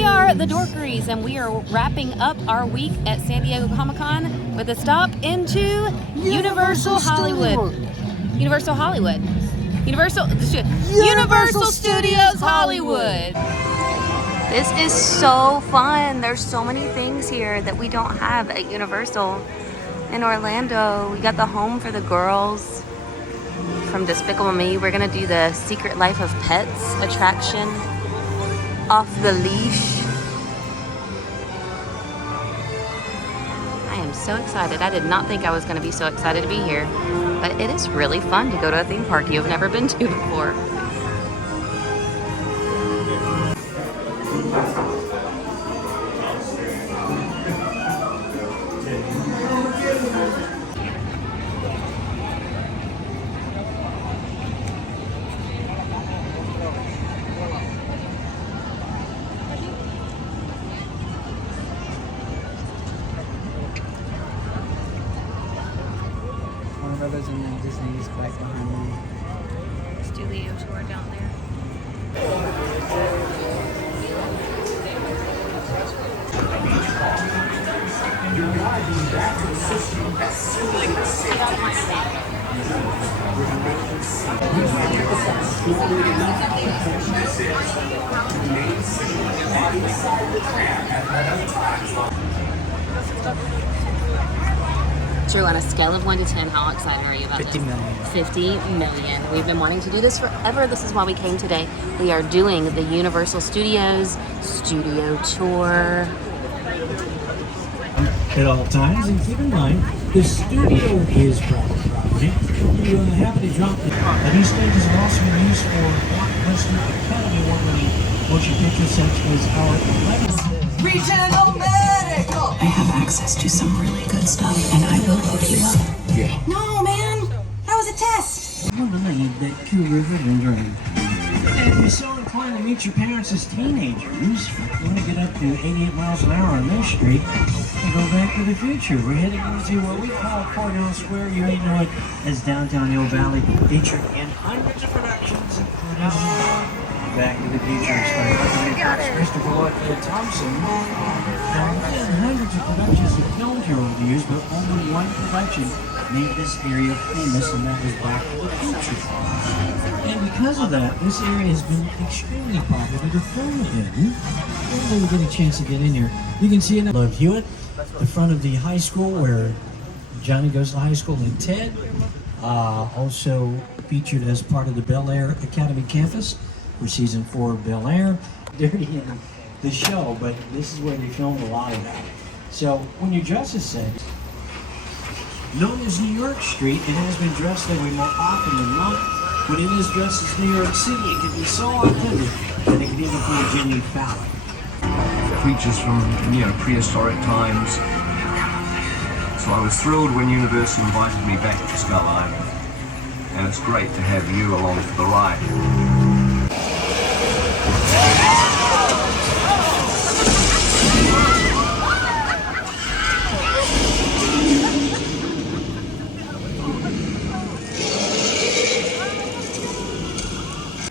We are the Dorkeries, and we are wrapping up our week at San Diego Comic-Con with a stop into Universal Hollywood. Universal Hollywood. Universal Studios Hollywood. This is so fun. There's so many things here that we don't have at Universal in Orlando. We got the Home for the Girls from Despicable Me. We're gonna do the Secret Life of Pets attraction. Off the Leash. I am so excited. I did not think I was going to be so excited to be here, but it is really fun to go to a theme park you've never been to before. Brothers and then Disney's back behind me. Studio tour down there. Drew, on a scale of 1 to 10, how excited are you about 50 this? million. 50 million. We've been wanting to do this forever. This is why we came today. We are doing the Universal Studios Studio Tour. At all times, and keep in mind, the studio is private property. You happen to drop the these stages are also used for Blockbuster Academy Award-winning motion picture such as our 11th. Regional Medical! I have access to some really good stuff, and I will hook you up. Yeah. No, man! That was a test! I don't believe that Q River been drained. And if you're so inclined to meet your parents as teenagers, you want to get up to 88 miles an hour on this street and go back to the future. We're heading into what we call Courthouse Square. You may know it as Downtown Hill Valley, featured in hundreds of productions, including Back to the Future, starring Christopher Lloyd Thompson. Now, hundreds of productions have filmed here over the years, but only one production made this area famous, and that was Back to the Future. And because of that, this area has been extremely popular to film in. When we get a chance to get in here, you can see in Love Hewitt, the front of the high school where Johnny goes to high school, and Ted. Also featured as part of the Bel Air Academy campus for season 4 of Bel Air. Dirty in the show, but this is where they filmed a lot of that. So when you dress as sex, known as New York Street, it has been dressed that way more often than not. When it is dressed as New York City, it can be so authentic that it can even fool Jimmy Fallon. Creatures from, prehistoric times. So I was thrilled when Universal invited me back to Skull Island. And it's great to have you along for the ride.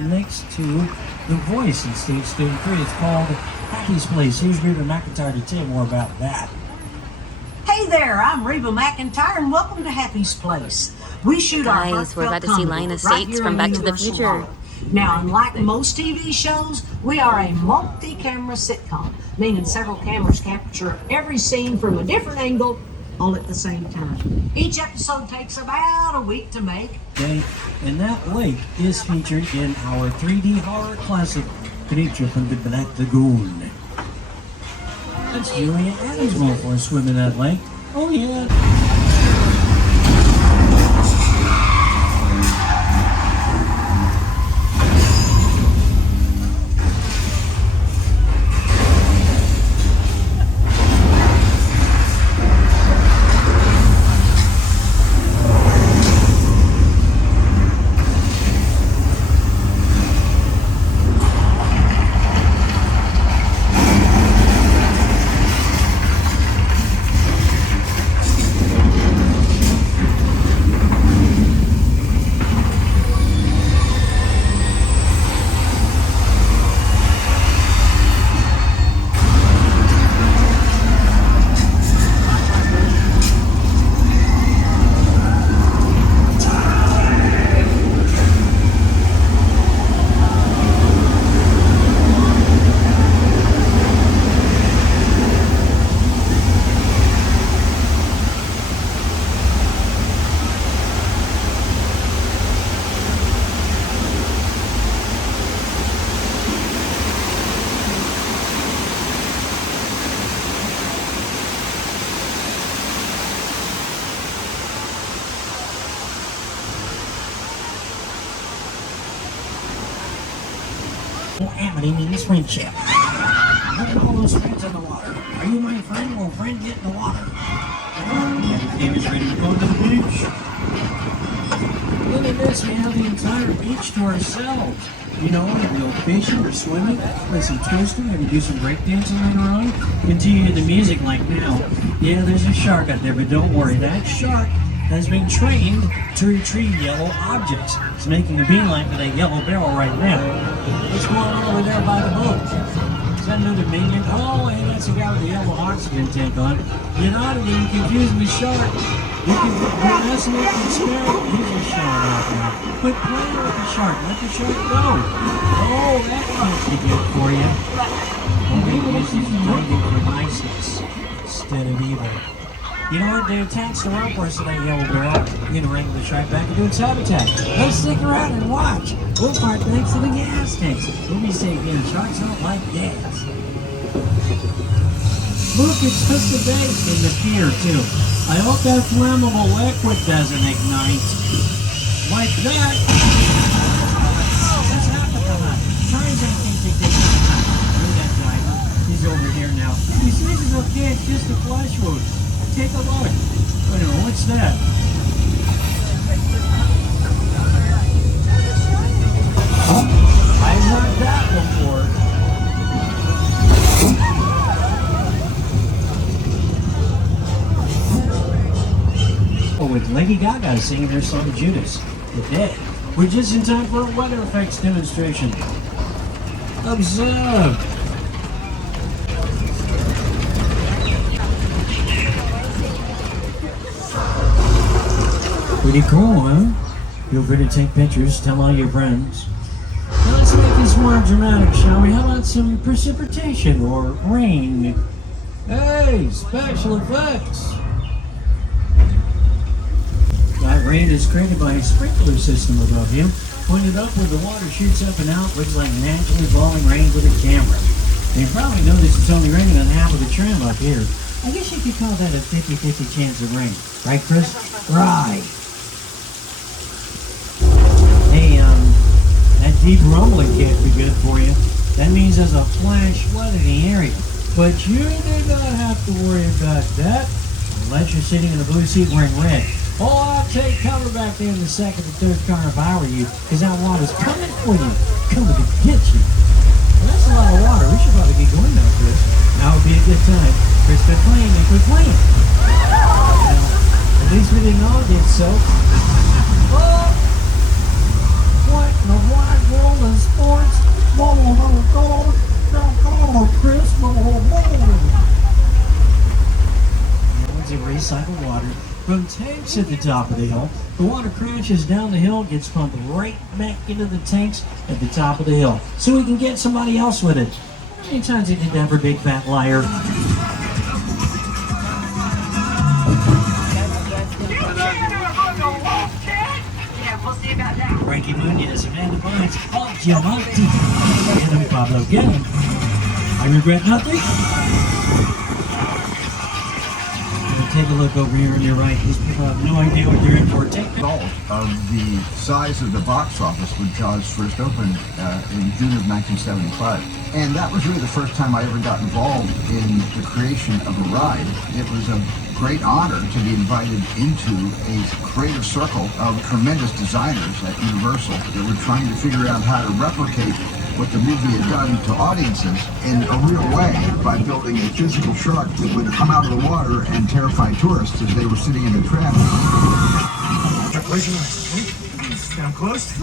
Next to The Voice in Stage 33. It's called Happy's Place. Here's Reba McEntire to tell you more about that. Hey there, I'm Reba McEntire, and welcome to Happy's Place. We shoot our Guys, we're about to see heartfelt Linus comedy States here from in Back to the Universal Future. Hollywood. Now, unlike most TV shows, we are a multi-camera sitcom, meaning several cameras capture every scene from a different angle all at the same time. Each episode takes about a week to make. Okay, and that lake is featured in our 3D horror classic, Creature from the Black Lagoon. That's Julia Adams going for a swim in that lake. Oh yeah. Amity means friendship. Look at all those friends in the water. Are you my friend? Well, friend, get in the water. Everything is ready to go to the beach. Look at this, we have the entire beach to ourselves. You know, we'll go fishing or swimming, play some twister, maybe do some breakdancing later on. Continue the music like now. Yeah, there's a shark out there, but don't worry, that shark has been trained to retrieve yellow objects. It's making a beeline for that yellow barrel right now. What's going on over there by the boat? Is that another minion? Oh, hey, that's the guy with the yellow oxygen tank on. Get out of there, you confuse me, shark. You're messing up the experiment. Here's a shark out there. Quit playing with the shark. Let the shark go. Oh, that might be good for you. Well, maybe this is targeting for niceness instead of evil. You know what? They attached the rope rest of that yellow barrel. You know, wrangle the shark back into its habitat. Let's stick around and watch. We'll park next to the gas tanks. We'll be safe here. Sharks don't like gas. Look, it's hooked the bait in the pier, too. I hope that flammable liquid doesn't ignite. Like that. That's happened. Tries anything to get out. That diver. He's over here now. He says it's okay, it's just a flesh wound. Take a look. Wait a minute, what's that? I've heard that before. With Lady Gaga singing her song Judas, the Dead. We're just in time for a weather effects demonstration. Observe. Pretty cool, huh? Feel free to take pictures, tell all your friends. Now let's make this more dramatic, shall we? How about some precipitation or rain? Hey, special effects! That rain is created by a sprinkler system above you. Pointed upward, the water shoots up and out, looks like naturally falling rain with a camera. You probably noticed it's only raining on half of the trim up here. I guess you could call that a 50-50 chance of rain. Right, Chris? Right. Hey, that deep rumbling can't be good for you. That means there's a flash flood in the area. But you do not have to worry about that unless you're sitting in a blue seat wearing red. Oh, I'll take cover back there in the second or third car if I were you, because that water's coming for you, coming to get you. Well, that's a lot of water. We should probably get going now, Chris. Now would be a good time. Chris, quit playing and quit playing. Now, at least we didn't all get soaked. Oh! What in the wide world of sports? Chris, It's a recycled water from tanks at the top of the hill. The water crashes down the hill, gets pumped right back into the tanks at the top of the hill, so we can get somebody else with it. How many times did that for Big Fat Liar? Frankie Muniz, Amanda Bynes, Paul Giamatti, get him, Pablo, get him. I regret nothing. Take a look over here on your right. These people have no idea what they're in for. Take a Of the size of the box office when Jaws first opened in June of 1975. And that was really the first time I ever got involved in the creation of a ride. It was a great honor to be invited into a creative circle of tremendous designers at Universal that were trying to figure out how to replicate what the movie had done to audiences in a real way by building a physical shark that would come out of the water and terrify tourists as they were sitting in the trap. Close your eyes. Down close.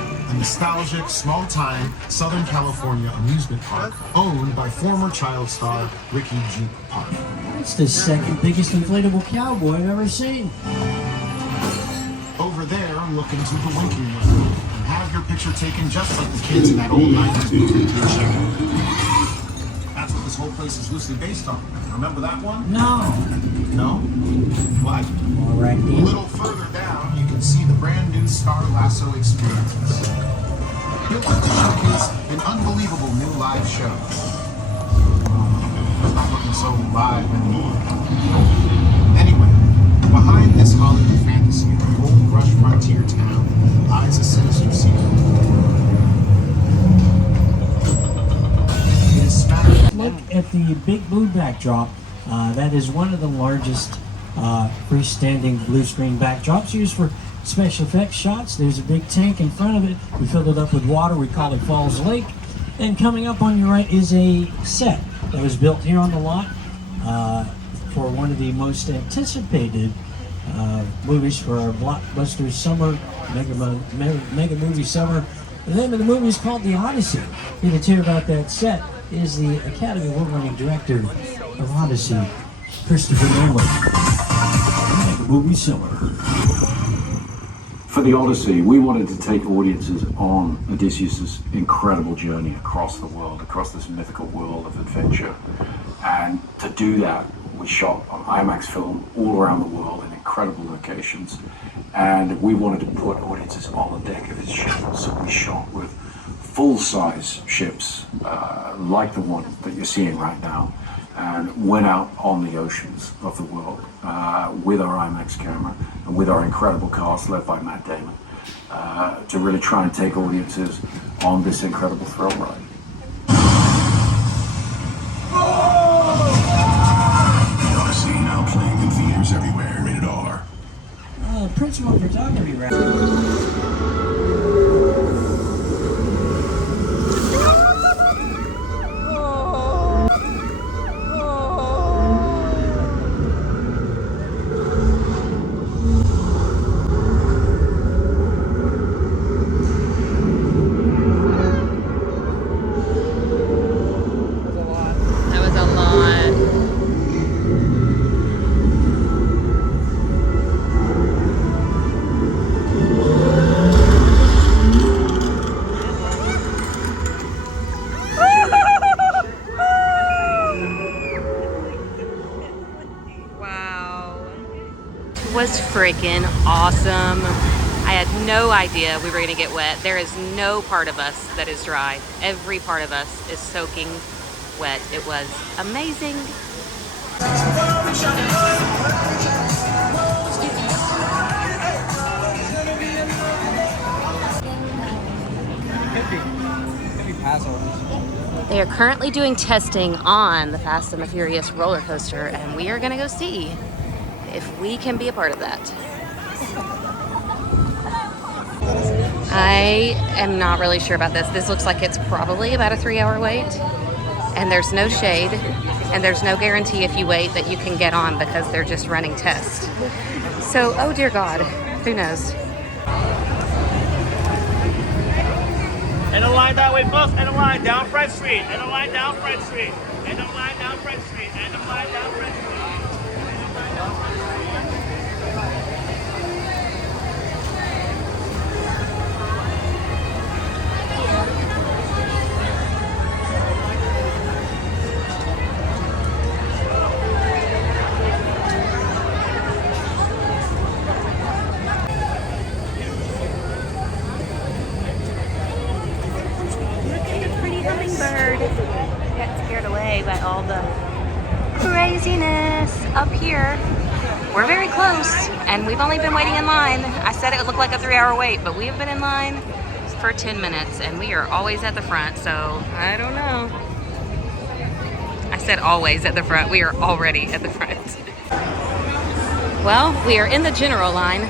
A nostalgic, small-time Southern California amusement park owned by former child star Ricky Juke Park. It's the second biggest inflatable cowboy I've ever seen. Over there, look into the winking room and have your picture taken just like the kids in that old 90s movie show. That's what this whole place is loosely based on. Remember that one? No. No? What? All right, A little further down, you can see the brand new Star Lasso experience. is an unbelievable new live show. It's not looking so live anymore. Anyway, behind this Hollywood fantasy of a gold rush frontier town lies a sinister secret. It is smattering. Look at the big blue backdrop. That is one of the largest freestanding blue screen backdrops used for special effects shots. There's a big tank in front of it. We filled it up with water. We call it Falls Lake. And coming up on your right is a set that was built here on the lot for one of the most anticipated movies for our blockbuster summer, mega movie summer. The name of the movie is called The Odyssey. Here to tell you about that set is the Academy Award-winning director of Odyssey, Christopher Nolan. Mega movie summer. For The Odyssey, we wanted to take audiences on Odysseus' incredible journey across the world, across this mythical world of adventure. And to do that, we shot on IMAX film all around the world in incredible locations. And we wanted to put audiences on the deck of his ship. So we shot with full-size ships, like the one that you're seeing right now, and went out on the oceans of the world with our IMAX camera and with our incredible cast led by Matt Damon to really try and take audiences on this incredible thrill ride. The Odyssey now playing in theaters everywhere. Rated R. Principal photography round. That was a lot. Wow. It was freaking awesome. I had no idea we were gonna get wet. There is no part of us that is dry. Every part of us is soaking wet. It was amazing. Could be passovers. They are currently doing testing on the Fast and the Furious roller coaster, and we are gonna go see if we can be a part of that. I am not really sure about this. This looks like it's probably about a 3-hour wait, and there's no shade, and there's no guarantee if you wait that you can get on because they're just running tests. So, oh dear God, who knows? And a line that way, folks. And a line down Front Street. And a line down Front Street. And a line down Front Street. And a line down Front Street. Pretty hummingbird. Got scared away by all the craziness up here. We're very close, and we've only been waiting in line. I said it would look like a 3-hour wait, but we have been in line for 10 minutes, and we are always at the front, so I don't know. I said always at the front. We are already at the front. Well, we are in the general line,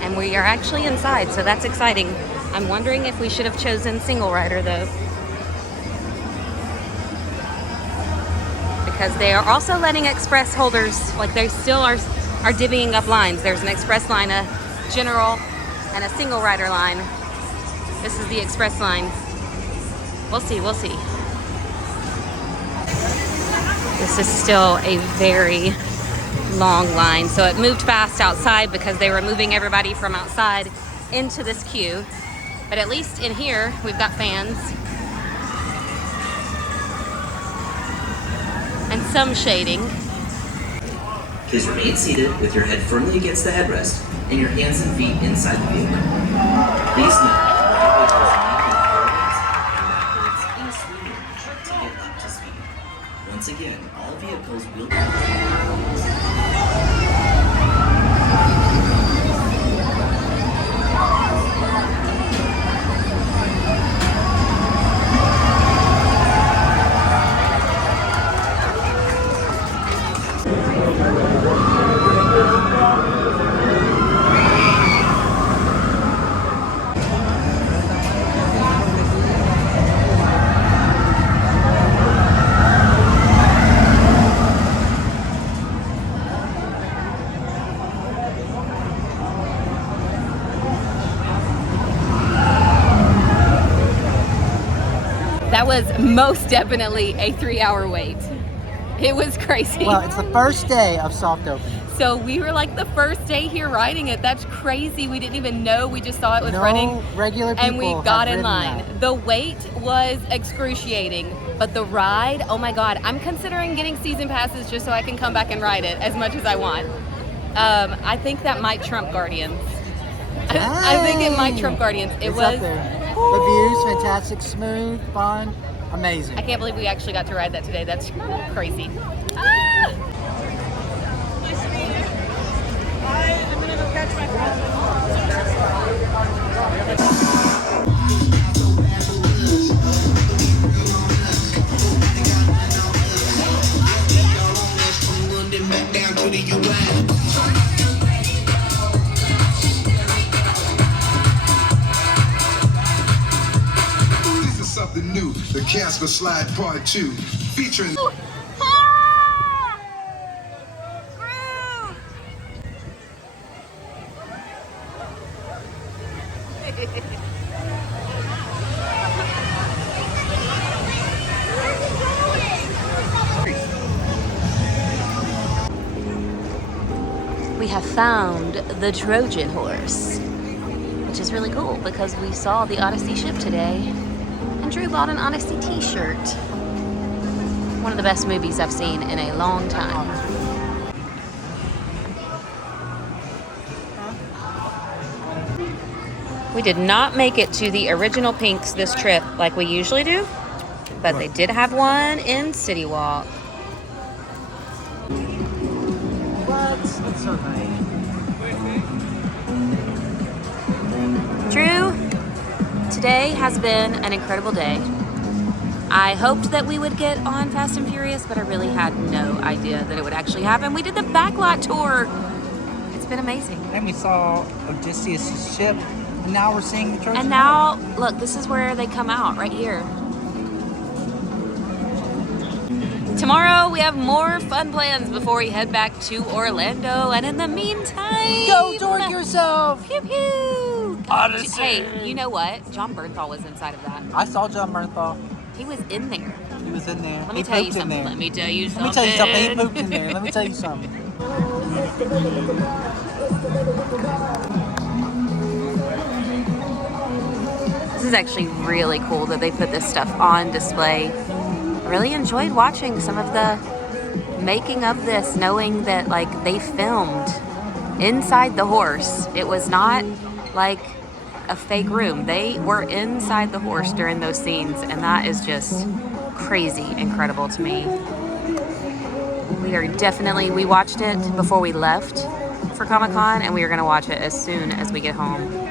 and we are actually inside, so that's exciting. I'm wondering if we should have chosen single rider though, because they are also letting express holders, like they still are divvying up lines. There's an express line, a general, and a single rider line. This is the express line. We'll see, we'll see. This is still a very long line, so it moved fast outside because they were moving everybody from outside into this queue. But at least in here, we've got fans and some shading. Please remain seated with your head firmly against the headrest and your hands and feet inside the vehicle. Please note, That was most definitely a 3-hour wait. It was crazy. Well, it's the first day of soft opening. So we were like the first day here riding it. That's crazy. We didn't even know. We just saw it was No running. regular people And we have got in ridden line. that. The wait was excruciating, but the ride, oh my God. I'm considering getting season passes just so I can come back and ride it as much as I want. I think that might trump Guardians. I think it might trump Guardians. It's up there. The view's fantastic, smooth, fun, amazing. I can't believe we actually got to ride that today. That's crazy. Ah! I'm gonna go catch my This is something new, the Casper Slide Part 2, featuring... We have found the Trojan horse, which is really cool because we saw the Odyssey ship today and Drew bought an Odyssey t-shirt. One of the best movies I've seen in a long time. We did not make it to the original Pinks this trip like we usually do, but they did have one in City Walk. What? That's so nice. Drew, today has been an incredible day. I hoped that we would get on Fast and Furious, but I really had no idea that it would actually happen. We did the backlot tour. It's been amazing. And we saw Odysseus' ship, and now we're seeing the Trojan And now, look, this is where they come out, right here. Tomorrow we have more fun plans before we head back to Orlando, and in the meantime, Go dork yourself! Pew pew! Odyssey. Hey, you know what? John Bernthal was inside of that. I saw John Bernthal. He was in there. He was in there. Let me He tell you pooped in something. there. Let me tell you Let me tell you something. He pooped in there. Let me tell you something. This is actually really cool that they put this stuff on display. I really enjoyed watching some of the making of this, knowing that like they filmed inside the horse. It was not like a fake room. They were inside the horse during those scenes, and that is just crazy incredible to me. We watched it before we left for Comic-Con, and we are gonna watch it as soon as we get home.